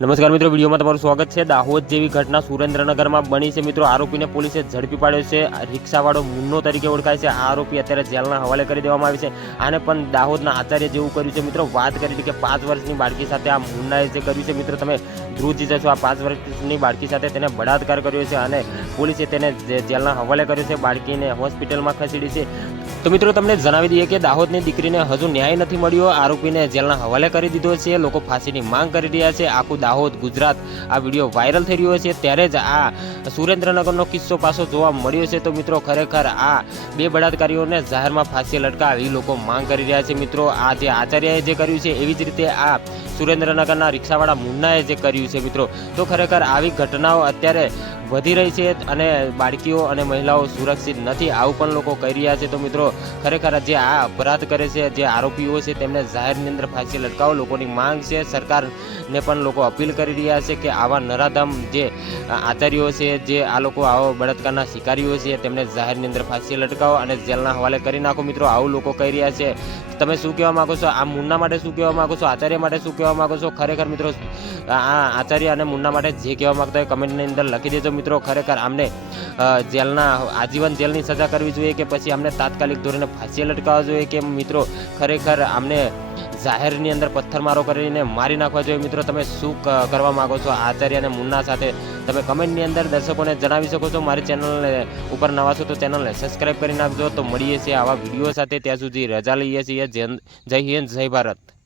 નમસ્કાર મિત્રો, વિડીયોમાં તમારું સ્વાગત છે। દાહોદ જેવી ઘટના સુરેન્દ્રનગરમાં બની છે મિત્રો। આરોપીને પોલીસે ઝડપી પાડ્યો છે। રિક્ષાવાળો મુન્નો તરીકે ઓળખાય છે। આ આરોપી અત્યારે જેલના હવાલે કરી દેવામાં આવી છે। આને પણ દાહોદના આચાર્ય જેવું કર્યું છે મિત્રો। વાત કરી કે 5 વર્ષની બાળકી સાથે આ મુન્નાએ જે કર્યું છે મિત્રો, તમે ધ્રુજી જશો। આ 5 વર્ષની બાળકી સાથે તેને બળાત્કાર કર્યો છે અને પોલીસે તેને જેલના હવાલે કર્યો છે। બાળકીને હોસ્પિટલમાં ખસેડી છે। તો મિત્રો તમને જણાવી દઈએ કે દાહોદની દીકરીને હજુ ન્યાય નથી મળ્યો। આરોપીને જેલના હવાલે કરી દીધો છે। લોકો ફાંસીની માંગ કરી રહ્યા છે। આખું દાહોદ ગુજરાત આ વિડીયો વાયરલ થઈ રહ્યો છે, ત્યારે જ આ સુરેન્દ્રનગરનો કિસ્સો પાછો જોવા મળ્યો છે। તો મિત્રો ખરેખર આ બે બળાત્કારીઓને જાહેરમાં ફાંસી લટકાવી લોકો માંગ કરી રહ્યા છે મિત્રો। આ જે આચાર્યએ જે કર્યું છે એવી જ રીતે આ સુરેન્દ્રનગરના રિક્ષાવાળા મુન્નાએ જે કર્યું છે મિત્રો। તો ખરેખર આવી ઘટનાઓ અત્યારે વધી રહી છે અને બાળકીઓ અને મહિલાઓ સુરક્ષિત નથી, આવું પણ લોકો કહી રહ્યા છે। તો મિત્રો ખરેખર જે આ અપરાધ કરે છે, જે આરોપીઓ છે, તેમને જાહેરની અંદર ફાંસી લટકાવો લોકોની માંગ છે। સરકારને પણ લોકો અપીલ કરી રહ્યા છે કે આવા નરાધમ જે આચાર્યો છે, જે આ લોકો આવા બળાત્કારના શિકારીઓ છે, તેમને જાહેરની અંદર ફાંસી લટકાવો અને જેલના હવાલે કરી નાખો મિત્રો, આવું લોકો કહી રહ્યા છે। તમે શું કહેવા માંગો છો? આ મુન્ના માટે શું કહેવા માંગો છો? આચાર્ય માટે શું કહેવા માંગો છો? ખરેખર મિત્રો આ આચાર્ય અને મુન્ના માટે જે કહેવા માંગતા હોય કમેન્ટની અંદર લખી દેજો મિત્રો। ખરેખર આમને જેલના આજીવન જેલની સજા કરવી જોઈએ કે પછી આમને તાત્કાલિક ધોરણે ફાંસી લટકાવવા જોઈએ કે મિત્રો ખરેખર આમને જાહેરની અંદર પથ્થરમારો કરીને મારી નાખવા જોઈએ? મિત્રો તમે શું કરવા માંગો છો આચાર્ય અને મુન્ના સાથે? તમે કમેન્ટની અંદર દર્શકોને જણાવી શકો છો। મારી ચેનલને ઉપર નવા છો તો ચેનલને સબસ્ક્રાઈબ કરી નાખજો। તો મળીએ છીએ આવા વિડીયો સાથે, ત્યાં સુધી રજા લઈએ છીએ। જય હિન્દ, જય ભારત।